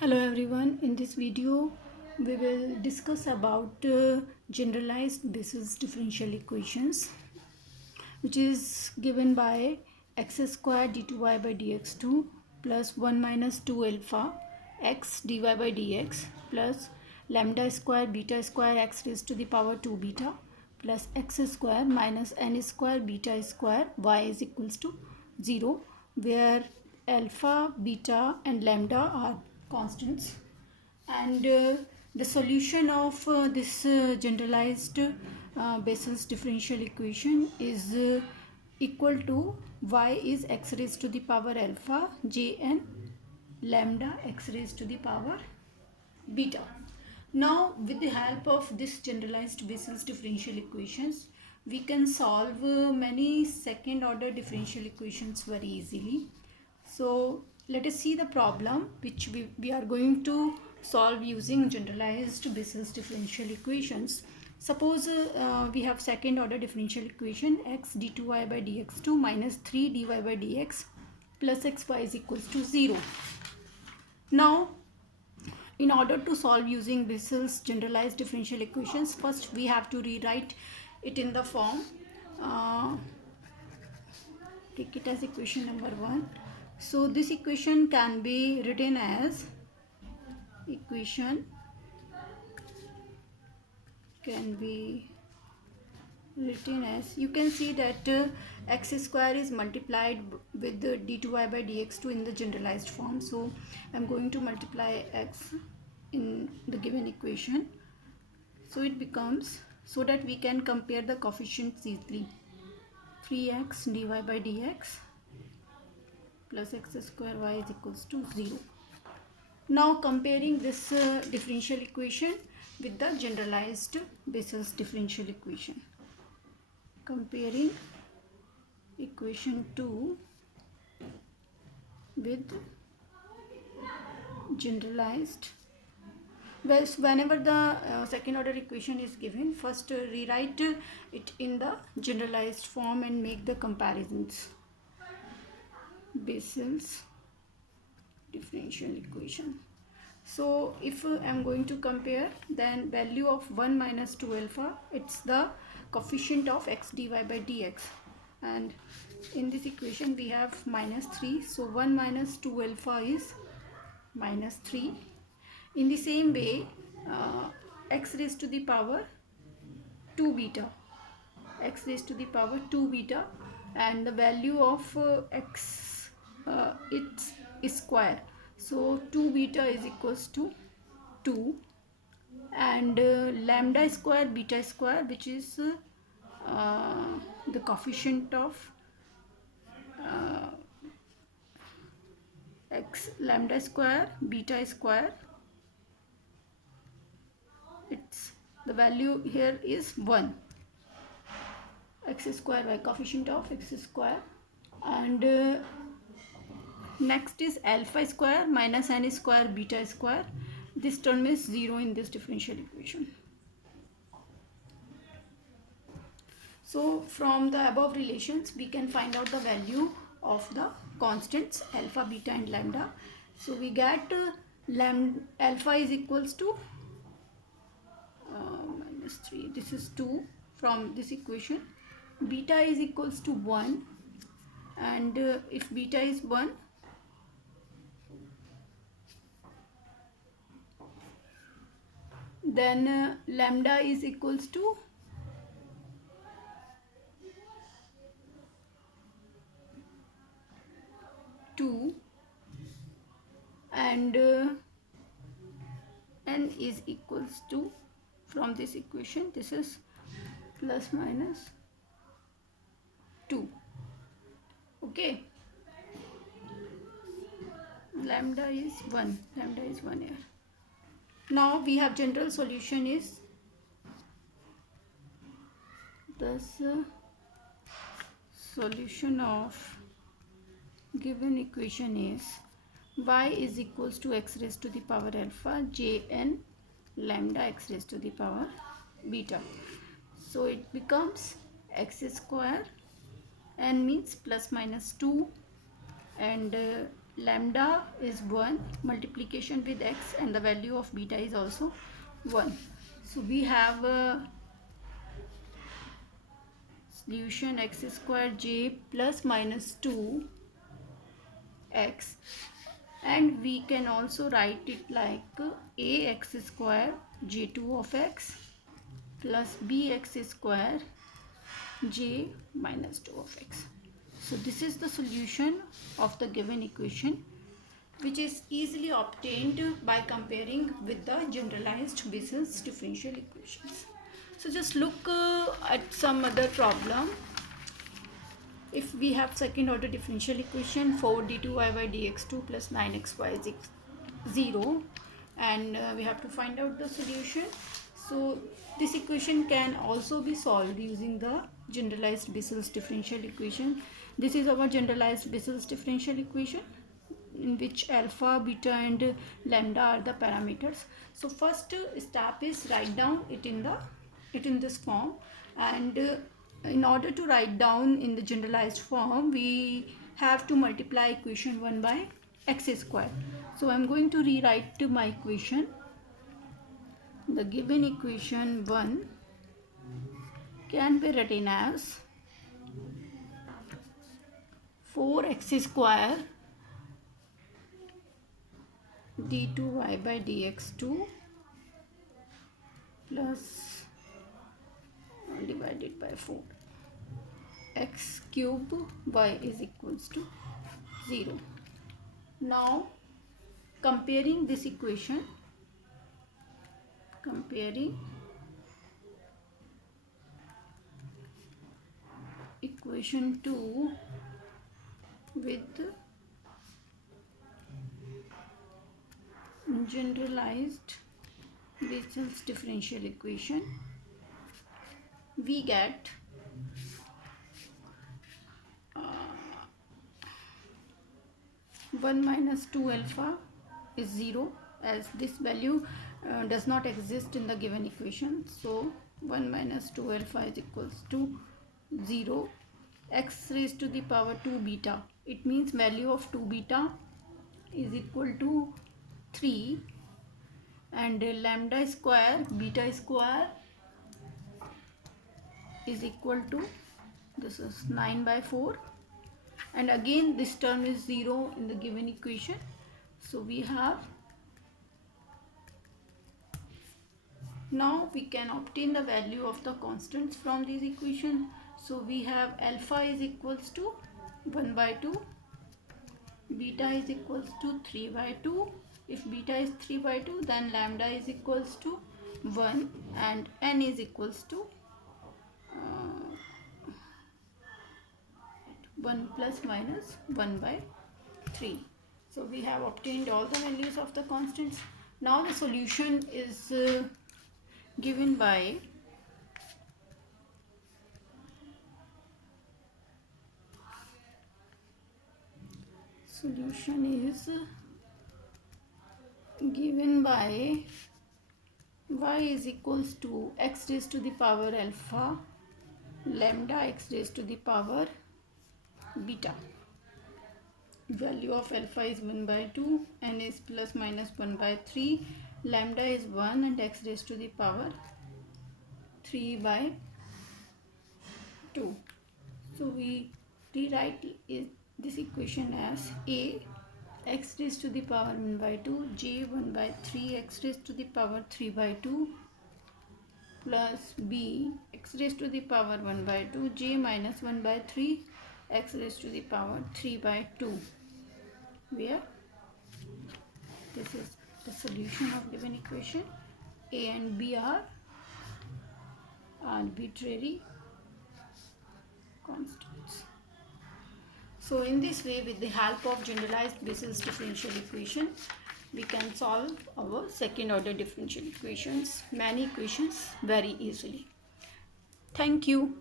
Hello everyone, in this video we will discuss about generalized basis differential equations, which is given by x square d2y by dx2 plus 1 minus 2 alpha x dy by dx plus lambda square beta square x raised to the power 2 beta plus x square minus n square beta square y is equals to 0, where alpha, beta and lambda are constants. And the solution of this generalized basis differential equation is equal to y is x raised to the power alpha j n lambda x raised to the power beta. Now with the help of this generalized basis differential equations, we can solve many second order differential equations very easily. So let us see the problem which we are going to solve using generalized basis differential equations. Suppose we have second order differential equation x d2y by dx2 minus 3 dy by dx plus xy is equals to 0. Now in order to solve using Bessel's generalized differential equations, first we have to rewrite it in the form, take it as equation number 1. So this equation can be written as equation you can see that x square is multiplied with the d2y by dx2 in the generalized form. So I'm going to multiply x in the given equation, so it becomes, so that we can compare the coefficients easily, 3x dy by dx plus x square y is equals to 0. Now comparing this differential equation with the generalized basis differential equation, comparing equation 2 with generalized. Well, whenever the second order equation is given, first rewrite it in the generalized form and make the comparisons. Bessel's differential equation. So if I'm going to compare, then value of 1 minus 2 alpha, it's the coefficient of x dy by dx, and in this equation we have minus 3, so 1 minus 2 alpha is minus 3. In the same way, x raised to the power 2 beta, x raised to the power 2 beta, and the value of x, it's square, so 2 beta is equals to 2, and lambda square beta square, which is the coefficient of x lambda square beta square, it's the value here is 1, x square by coefficient of x square. And next is alpha square minus n square beta square, this term is 0 in this differential equation. So from the above relations we can find out the value of the constants alpha, beta and lambda. So we get alpha is equals to minus 3, this is 2 from this equation, beta is equals to 1, and if beta is 1, then lambda is equals to 2, and n is equals to, from this equation this is plus minus 2. Okay, lambda is 1 here. Now we have general solution is thus solution of given equation is y is equals to x raised to the power alpha j n lambda x raised to the power beta. So it becomes x square, n means plus minus 2, and lambda is 1, multiplication with x, and the value of beta is also 1. So we have a solution x square j plus minus 2 x, and we can also write it like ax square j2 of x plus bx square j minus 2 of x. So this is the solution of the given equation, which is easily obtained by comparing with the generalized Bessel's differential equations. So just look at some other problem. If we have second order differential equation 4d2y by dx2 plus 9xy is 0, and we have to find out the solution. So this equation can also be solved using the generalized Bessel's differential equation. This is our generalized Bessel's differential equation, in which alpha, beta and lambda are the parameters. So first step is write down it in this form, and in order to write down in the generalized form, we have to multiply equation 1 by x square. So I am going to rewrite my equation. The given equation 1 can be written as 4x square d2y by dx2 plus divided by 4 x cube y is equals to 0. Now comparing this equation, equation 2 with generalized Bessel's differential equation, we get 1 minus 2 alpha is 0, as this value does not exist in the given equation. So 1 minus 2 alpha is equals to 0. X raised to the power 2 beta, it means value of 2 beta is equal to 3, and lambda square beta square is equal to, this is 9 by 4, and again this term is 0 in the given equation. So we have, now we can obtain the value of the constants from this equation. So we have alpha is equals to 1 by 2, beta is equals to 3 by 2. If beta is 3 by 2, then lambda is equals to 1, and n is equals to 1 plus minus 1 by 3. So we have obtained all the values of the constants. Now the solution is given by y is equals to x raised to the power alpha lambda x raised to the power beta. Value of alpha is 1 by 2, n is plus minus 1 by 3, lambda is 1, and x raised to the power 3 by 2. So we rewrite this equation as a x raised to the power 1 by 2, j 1 by 3 x raised to the power 3 by 2 plus b x raised to the power 1 by 2, j minus 1 by 3 x raised to the power 3 by 2, where this is the solution of given equation. A and b are arbitrary constants. So in this way, with the help of generalized Bessel's differential equation, we can solve our second order differential equations, many equations, very easily. Thank you.